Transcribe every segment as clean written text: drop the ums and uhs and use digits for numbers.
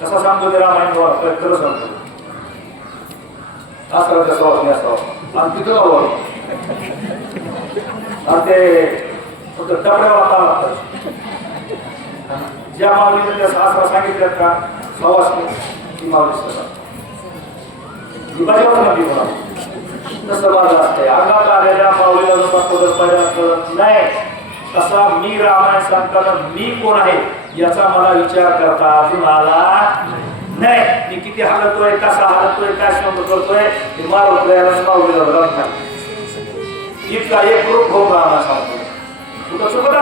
कसा सांगतो ते रामायण खरं सांगतो असं कसं वाचणे असावं आणि तिथं जावं आणि ते फक्त टपड्यावर आता लागतात ज्या माऊलीने त्या सासरा सांगितल्यात का सवासने ती माऊली सगळं तसं माझं असतंय अंगात आलेल्या माऊलीला जसं नाही तसा मी रामायण सांगताना मी कोण आहे याचा मला विचार करता अजून आला नाही. मी किती हालतोय कसा हालतोय काय समज करतोय ते माऊलीला इतका एक ग्रुप होऊन रामायण सांगतोय तुला चुकत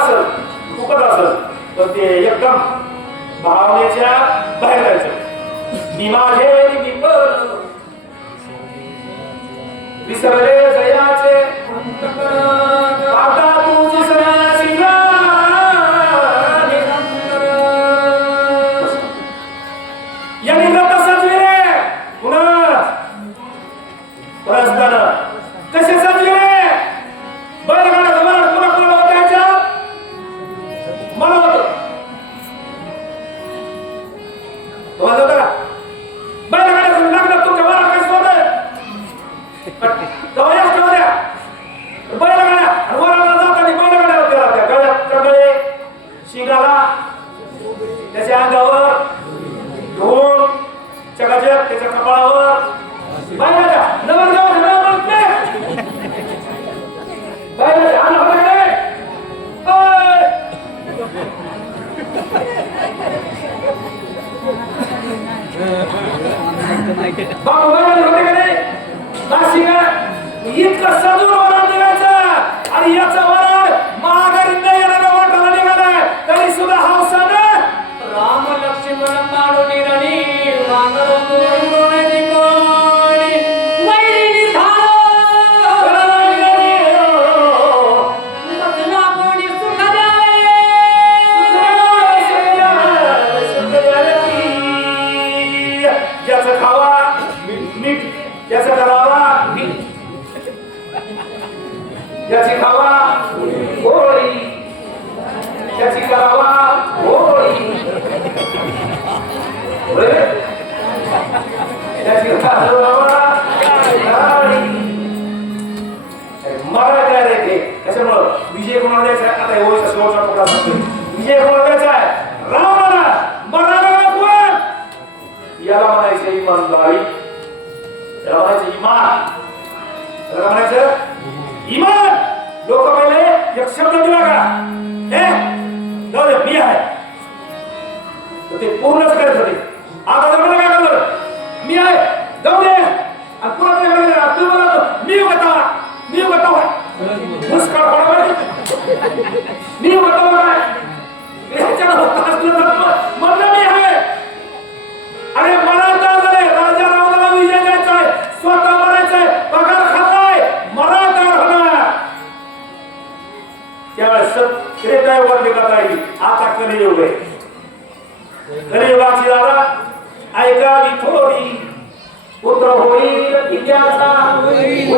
असेल पण ते एकदम भावनेच्या बाहेर जायचं. मी माझे मी विसरले जयाचे आता तुझी कसे सजले बैलगाड्याचं मला पुन्हा पुन्हा होत्याच्या मला होत तुम्हाला होतं का बैलगाड्याचं लागलं तुमच्या मला काय सोबत जवळच ठेवू द्या बैलगाड्या वराला जाताना बैलगाड्याला गेला त्या गळ्यात कपडे शिंगाला त्याच्या अंगावर धूळ चकाचक त्याच्या कपाळावर बैलाच्या नवरदेवाच्या बाबू होते का नाही नाशिका इतकं सजून वरण निघायचं आणि याचं वरण महागारी नाही येणाऱ्या वाटाला निघालाय तरी सुद्धा हौसानं राम लक्ष्मण माडून रणी याची खावा होळी याची करावा होळी याची मला काय रे ते कशामुळं विजय कोणाला द्यायचा आता होळीचा शेवटचा टोका सांगतोय विजय कोणाला द्यायचा आहे रामाला मराठा कोण याला म्हणायचं इमानदारी याला म्हणायचं इमान याला म्हणायचं इमान. लोक पहिले एक शब्द दिला का जाऊ दे मी आहे तर ते पूर्णच करत होते. आता तर मला काय करणार मी आहे जाऊ दे आणि पुन्हा ते तू मला मी बतावा मुस्काळ पडा मी बतावा काय म्हणलं मी आहे. अरे मला झालंय राजा रावणाला विजय द्यायचा आहे स्वतः मरायचंय पगार खाताय मराठा होणार त्यावेळेस त्रेतायुगात लिखत आहे आता कलियुग आहे. कलियुगाची दादा ऐकावी थोडी पुत्र होईल विद्याचा होईल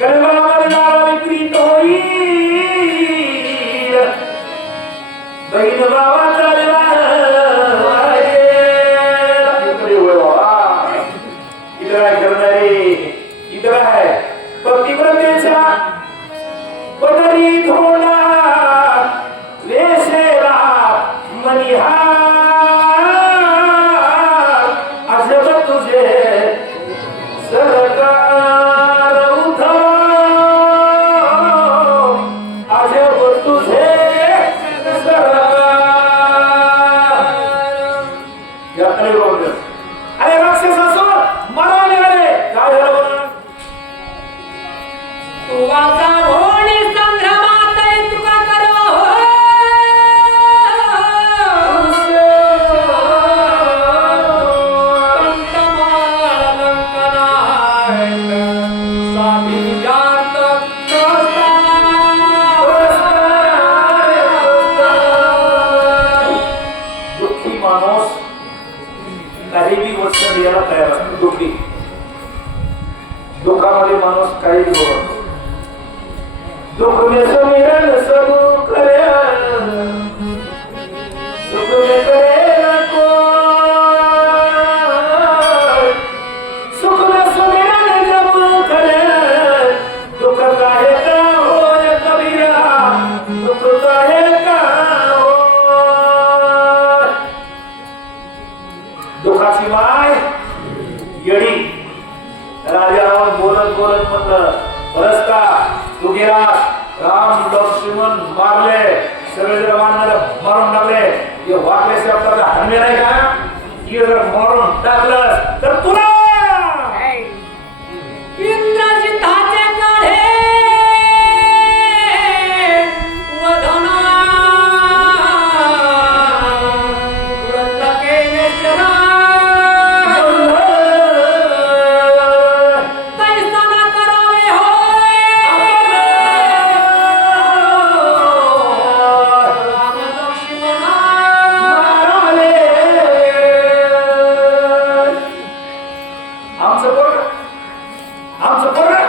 कलियुगामध्ये दादा विक्रीत होईल बहीण भावाचा इधर है पतिव्रतेच्या पदरी धोला वेशेला मनिहार अजब तुझे सरकार उधो अजब तुझे सरकार या कलियुगामध्ये अरे राक्षस असो मरा निघाले काय झालं तू वाचा होणी संभ्रमात तुका करवा हो काहीही वचन द्यायला तयार असतो. दुःखी दुःखामध्ये माणूस काही बोलतो. दुःख में समीरण सब करे सुख में करे ना कोई सुख में समीरण जब करे दुःख काहे का होय कबीरा दुःख काहे का होय. दुःखाची माय येडी. राजाराम बोलत बोलत म्हणलं परस्ता तू गेलास. राम लक्ष्मण मारले सगळे जर मारून टाकले. हे वाकले शब्दाचा हरणे नाही का. हे जर मारून टाकलं तर तुला इंद्रजिताचे काढे वदना तुरंत केले शरा कैसा करावे होय राम लक्ष्मणा मारले. आमचं पोरग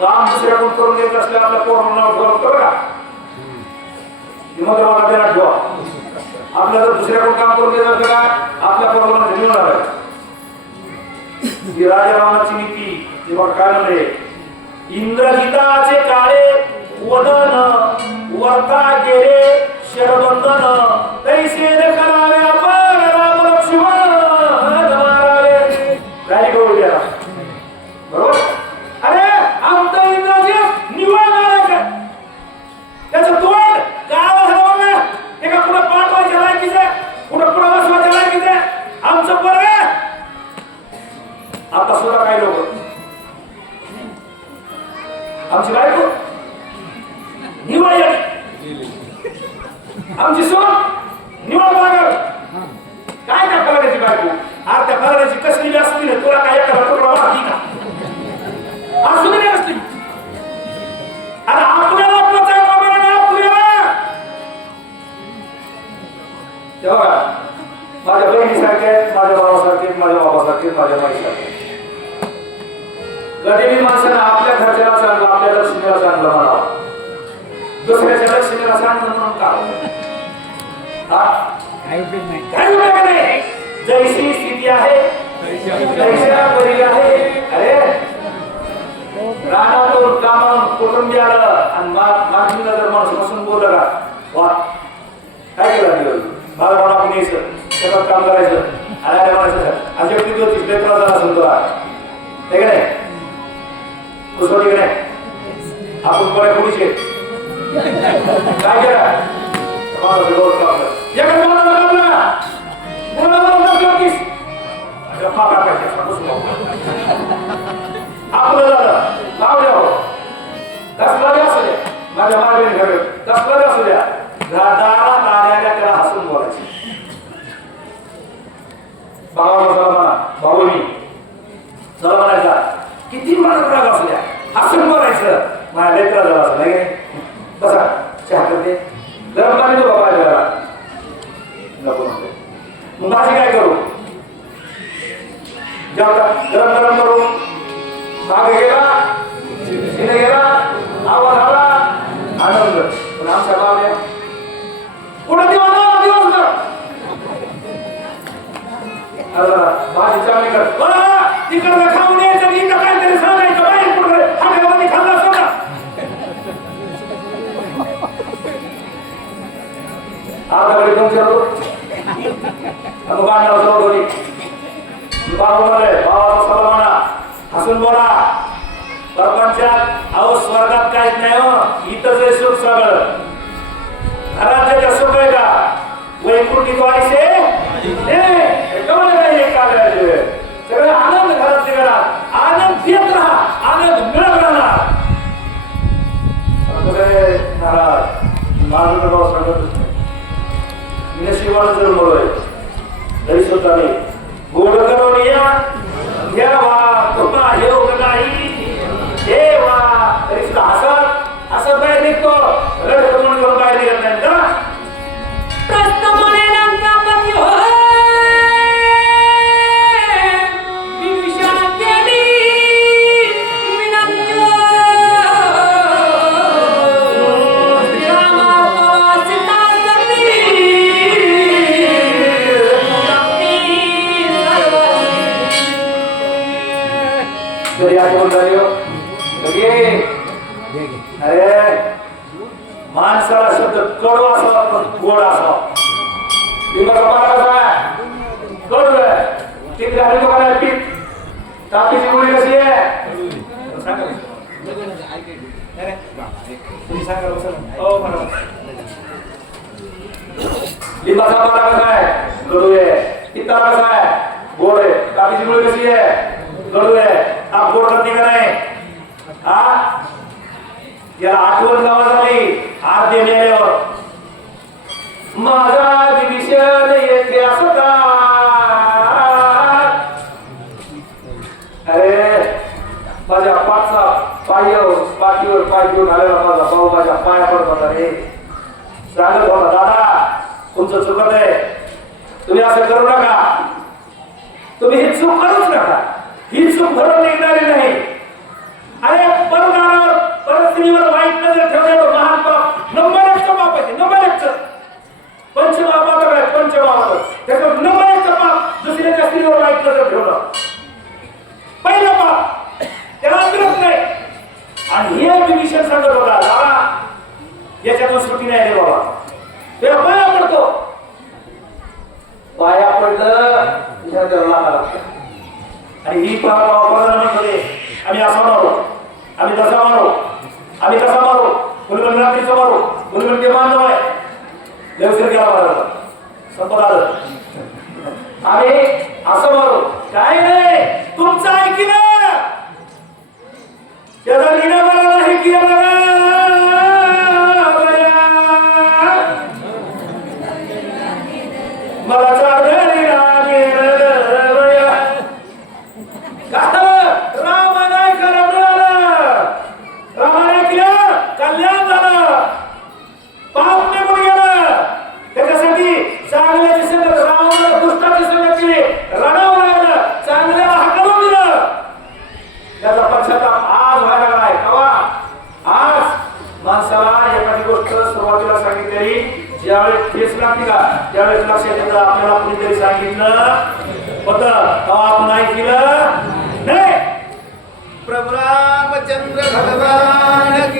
काम दुसऱ्याकडून करून घेत असले आपल्या पोरांना बघतो का. मग मला त्याला ठेवा. आपल्याला दुसऱ्याकडून काम करून घेत असलं का आपल्या पोरांना घेऊन आहे. ही राजारामाची नीती. ती मग काय म्हणले इंद्रजिताचे काळे वदन वर्ता गेले शरबंधन तैसे करावे आपण राम लक्ष्मण मारावे. काय करू द्या बरोबर. अरे आमचं इंद्रजित निवड मारायचं. त्याचं तोंड गाव झालं ना. ते का पुढे पाठवायच्या लायकीचं पुढे बसवायच्या लायकीचं. आमचं पोरग आता सुद्धा काही लोक आमची बायको निवड आमची सोन निवड मागल. काय त्या कलराची बायको आज त्या कलराची कसली असली ना तुला काय करा तुला माहिती का असू दे असली. आता आपल्याला आपलं चांगलं बरं नाही आपल्याला. तेव्हा माझ्या बहिणीसारखे माझ्या भावासारखे माझ्या बाबासारखे माझ्या माईसारखे कधीही माणसानं आपल्या घरच्याला चांगलं आपल्या लक्ष्मीला चांगलं म्हणावं. दुसऱ्याच्या लक्ष्मीला चांगलं म्हणून का काही उपयोग नाही. जैसी स्थिती आहे तैसा बरी आहे. अरे रानातून कामावून कुटुंबी आलं आणि मागणीला जर माणूस बसून बोललं का वा काय केलं दिवस मला म्हणा आपण यायचं शेतात काम करायचं आणि म्हणायचं अशा किती होती पेपरात झाला असेल तुला हे का नाही कुसवती का नाही. आपण बऱ्या कुठीचे काय केलं आपलं झालं नाव द्या हो कसला बी असू द्या. माझ्या मागे कसला बी असू द्या. दारात आल्याला त्याला हसून बोलायचं. भावाला चला म्हणा भाऊ मी चला म्हणायचा किती म्हणत राग असू द्या हसून बोलायचं. माझ्या लेकरा झाला असं नाही बसा चहा करते गरम पाणी दो बाबा जरा नको म्हणते. मग माझी काय करू जेवता गरम गरम करू. मागे गेला तिने गेला आवाज आला आनंद. पण आमच्या बाबा पुढे दिवसभर भाजी चांगली कर तिकडं खाऊन यायचं इथं काहीतरी सांगायचं बाहेर कुठे हाट्यामध्ये खाल्लं असं ना. आताकडे तुमच्या बांधणार जोडली बाबा सलमाना हसून बोला प्रपंचात अहो स्वर्गात काहीच नाही हो. इथंच आहे सुख सगळं. घरात त्याच्या सुख आहे का वैकुंठी द्वायचे सगळं आनंद घरात घरात आनंद देत राहा आनंद मिळत राहणार. माझं भाव सांगतच नाही नशिबानं जर म्हणून तरी सुद्धा नाही गोड करून या घ्यावा तुम्हा योग नाही देवा तरी सुद्धा हसत असं बाहेर निघतो. रडत म्हणून बाहेर निघत नाही का प्रस्तपणे लंकापती होय काय बोल झाली हो अरे माणसाला शब्द कडू असावा पण गोड असावा लिंबाचा पाला कसा आहे कडू आहे ती घाली तो काय पीठ तापीची गोळी कशी आहे सांगा तुम्ही सांगा हो बरोबर लिंबाचा पाला कसा आहे कडू आहे पित्ताला कसा आहे गोड आहे तापीची गोळी कशी आहे कडू आहे आप गोड करते का नाही हा याला आठवण गावा झाली हात देण्यावर माझा विभीषण येथे असता अरे माझ्या पाठीवर पाय घेऊन आलेला माझा भाऊ माझ्या पाया पडत होता रे सांगत होता दादा तुमचं चुकत आहे तुम्ही असं करू नका तुम्ही ही चूक करूच नका ही चूक भरून निघणारी नाही अरे परदारावर परिस्थितीवर वाईट नजर ठेवण्यावर महान पाप नंबर 1 पाप आहे नंबर 1 पंचपापात काय पंचपापात त्याचं नंबर 1 पाप दुसऱ्याच्या स्त्रीवर वाईट नजर ठेवणं पहिलं पाप त्याला विरोध नाही आणि हे विभीषण सांगत होता दादा याच्यातून सुटी नाही रे बाबा तेव्हा पाया पडतो पाया पडलं तुझ्या घरला आला आणि ही प्रधान म्हणतो आम्ही असा मारू आम्ही तसा मारू आम्ही तसा मारू कोणी म्हणून रात्रीचा मारू कोणी म्हणते मानव आहे देवसर गेला मारायला संपत आलं आम्ही असं मारू काय नाही तुमचं ऐकलं त्याला लिहिणं मला नाही केलं मला चालली कल्याण झालं पाप निघून गेलं त्याच्यासाठी चांगल्याची संगत रावणाला दुष्टाची संगत केली रडावं लागलं चांगल्याला हाकलून दिलं त्याचा पश्चाताप आज व्हायला लागलाय कवा आज माणसाला एखादी गोष्ट सुरुवातीला सांगितलेली ज्यावेळेस ठेच लागते का त्यावेळेस लक्षात येतं आपल्याला कुणीतरी सांगितलं होतं तेव्हा आपण ऐकलं नाही प्रभू रामचंद्र भगवान